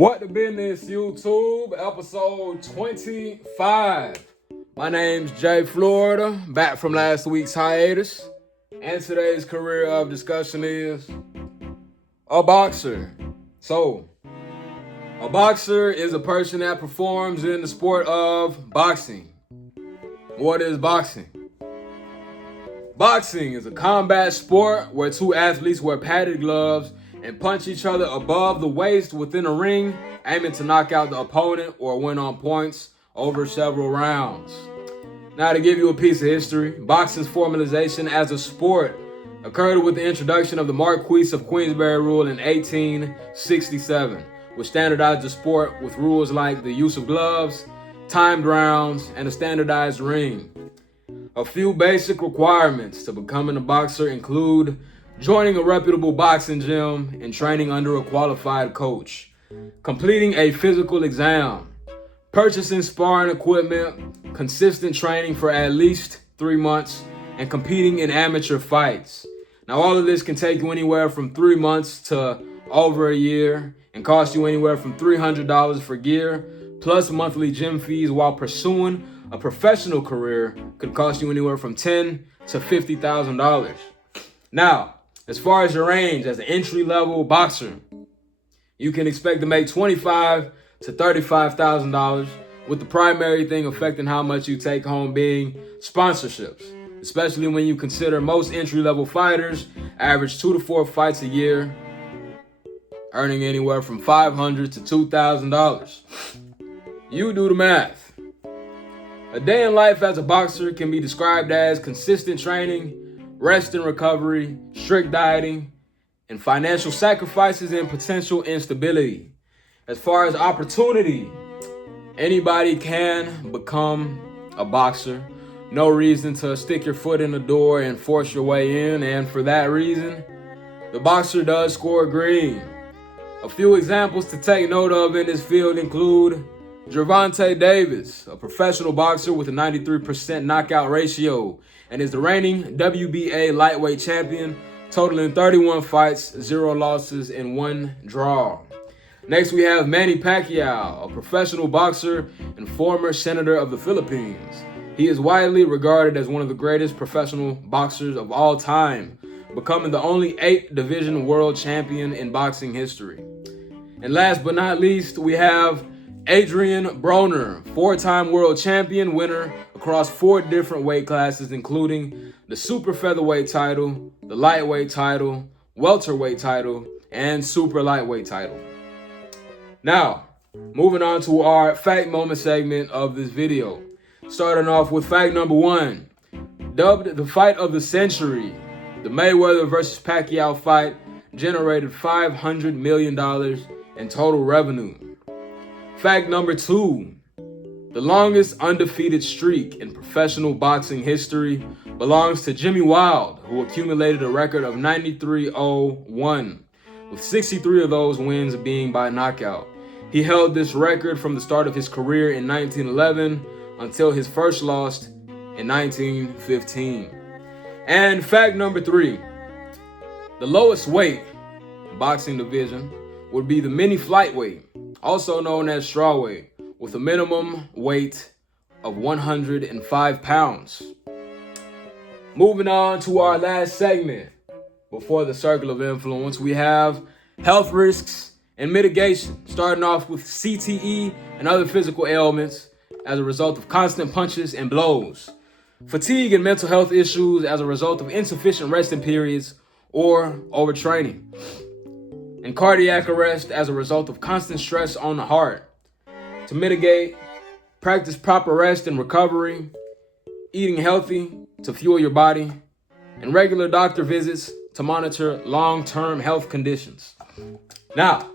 What the Business YouTube, episode 25. My name's Jay Florida, back from last week's hiatus. And today's career of discussion is a boxer. So, a boxer is a person that performs in the sport of boxing. What is boxing? Boxing is a combat sport where two athletes wear padded gloves and punch each other above the waist within a ring, aiming to knock out the opponent or win on points over several rounds. Now, to give you a piece of history, boxing's formalization as a sport occurred with the introduction of the Marquis of Queensberry Rule in 1867, which standardized the sport with rules like the use of gloves, timed rounds, and a standardized ring. A few basic requirements to becoming a boxer include joining a reputable boxing gym and training under a qualified coach, completing a physical exam, purchasing sparring equipment, consistent training for at least 3 months, and competing in amateur fights. Now, all of this can take you anywhere from 3 months to over a year and cost you anywhere from $300 for gear, plus monthly gym fees, while pursuing a professional career could cost you anywhere from $10,000 to $50,000. Now, as far as your range as an entry-level boxer, you can expect to make $25,000 to $35,000, with the primary thing affecting how much you take home being sponsorships, especially when you consider most entry-level fighters average 2 to 4 fights a year, earning anywhere from $500 to $2,000. You do the math. A day in life as a boxer can be described as consistent training, rest and recovery, strict dieting, and financial sacrifices and potential instability. As far as opportunity, anybody can become a boxer. No reason to stick your foot in the door and force your way in, and for that reason, the boxer does score green. A few examples to take note of in this field include Gervonta Davis, a professional boxer with a 93% knockout ratio, and is the reigning WBA lightweight champion, totaling 31 fights, 0 losses, and 1 draw. Next, we have Manny Pacquiao, a professional boxer and former senator of the Philippines. He is widely regarded as one of the greatest professional boxers of all time, becoming the only 8-division world champion in boxing history. And last but not least, we have Adrian Broner, 4-time world champion, winner across 4 different weight classes, including the super featherweight title, the lightweight title, welterweight title, and super lightweight title. Now, moving on to our fact moment segment of this video. Starting off with fact number 1. Dubbed the fight of the century, the Mayweather versus Pacquiao fight generated $500 million in total revenue. Fact number 2. The longest undefeated streak in professional boxing history belongs to Jimmy Wild, who accumulated a record of 93-0-1, with 63 of those wins being by knockout. He held this record from the start of his career in 1911 until his first loss in 1915. And fact number 3. The lowest weight boxing division would be the mini flyweight, also known as strawweight, with a minimum weight of 105 pounds. Moving on to our last segment before the circle of influence, we have health risks and mitigation, starting off with CTE and other physical ailments as a result of constant punches and blows, fatigue and mental health issues as a result of insufficient resting periods or overtraining, and cardiac arrest as a result of constant stress on the heart. To mitigate, practice proper rest and recovery, eating healthy to fuel your body, and regular doctor visits to monitor long-term health conditions. Now,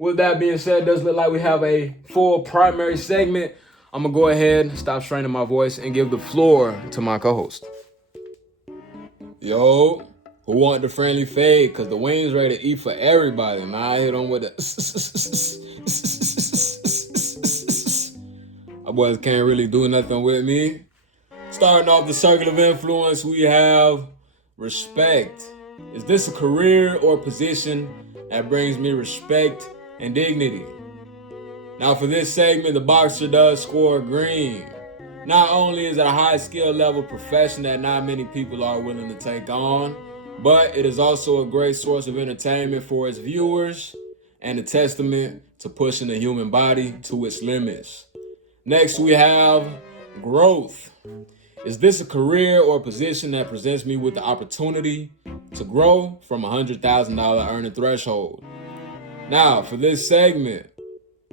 with that being said, it does look like we have a full primary segment. I'm going to go ahead and stop straining my voice and give the floor to my co-host. Yo. Who want the friendly fade? Because the wings ready to eat for everybody, man. I hit on with the My boys can't really do nothing with me. Starting off the circle of influence, we have respect. Is this a career or position that brings me respect and dignity? Now for this segment, the boxer does score green. Not only is it a high skill level profession that not many people are willing to take on, but it is also a great source of entertainment for its viewers and a testament to pushing the human body to its limits. Next, we have growth. Is this a career or position that presents me with the opportunity to grow from a $100,000 earning threshold? Now, for this segment,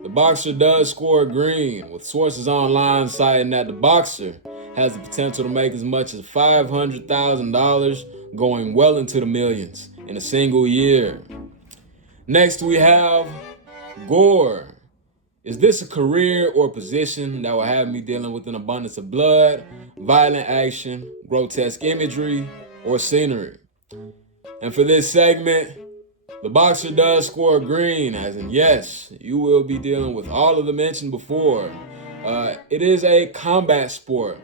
the boxer does score green, with sources online citing that the boxer has the potential to make as much as $500,000, going well into the millions in a single year. Next, we have gore. Is this a career or position that will have me dealing with an abundance of blood, violent action, grotesque imagery, or scenery? And for this segment, the boxer does score green, as in yes, you will be dealing with all of the mentioned before. It is a combat sport.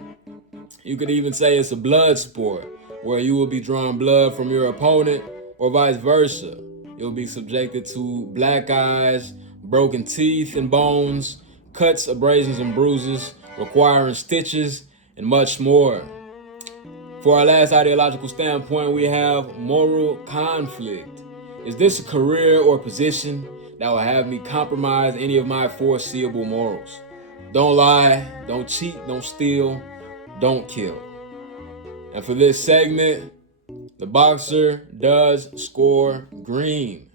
You could even say it's a blood sport, where you will be drawing blood from your opponent or vice versa. You'll be subjected to black eyes, broken teeth and bones, cuts, abrasions, and bruises, requiring stitches, and much more. For our last ideological standpoint, we have moral conflict. Is this a career or position that will have me compromise any of my foreseeable morals? Don't lie, don't cheat, don't steal, don't kill. And for this segment, the boxer does score green.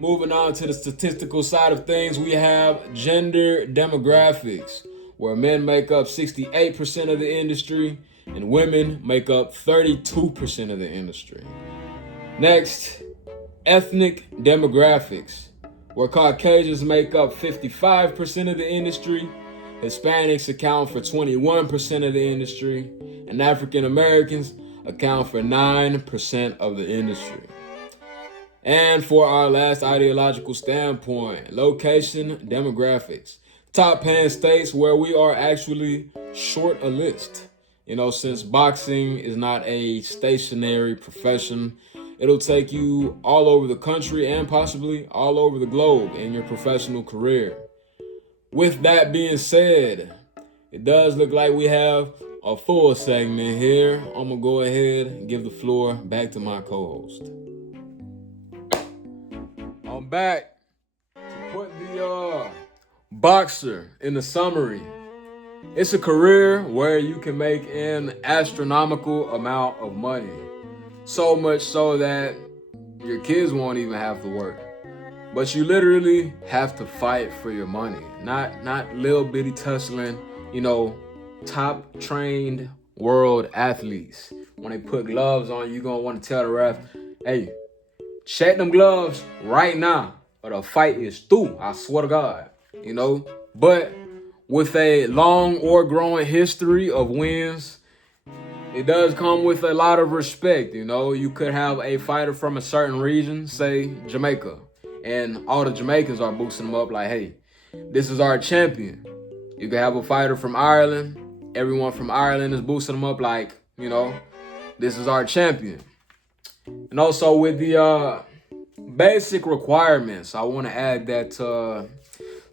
Moving on to the statistical side of things, we have gender demographics, where men make up 68% of the industry and women make up 32% of the industry. Next, ethnic demographics, where Caucasians make up 55% of the industry, Hispanics account for 21% of the industry, and African Americans account for 9% of the industry. And for our last ideological standpoint, location demographics, top paying states where we are actually short a list. Since boxing is not a stationary profession, it'll take you all over the country and possibly all over the globe in your professional career. With that being said, it does look like we have a full segment here. I'm gonna go ahead and give the floor back to my co-host. I'm back to put the boxer in the summary. It's a career where you can make an astronomical amount of money. So much so that your kids won't even have to work. But you literally have to fight for your money. Not little bitty tussling, top trained world athletes. When they put gloves on, you're gonna want to tell the ref, hey, check them gloves right now, or the fight is through. I swear to God, But with a long or growing history of wins, it does come with a lot of respect. You could have a fighter from a certain region, say Jamaica, and all the Jamaicans are boosting them up like, hey, this is our champion. You could have a fighter from Ireland. Everyone from Ireland is boosting them up like, this is our champion. And also with the basic requirements, I want to add that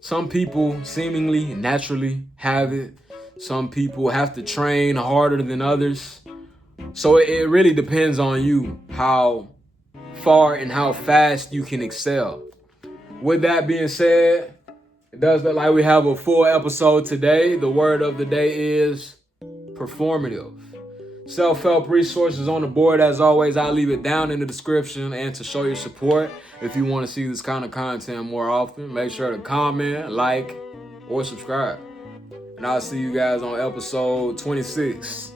some people seemingly naturally have it. Some people have to train harder than others. So it really depends on you how far and how fast you can excel. With that being said, it does look like we have a full episode today. The word of the day is performative. Self-help resources on the board. As always, I'll leave it down in the description. And to show your support, if you want to see this kind of content more often, make sure to comment, like, or subscribe. And I'll see you guys on episode 26.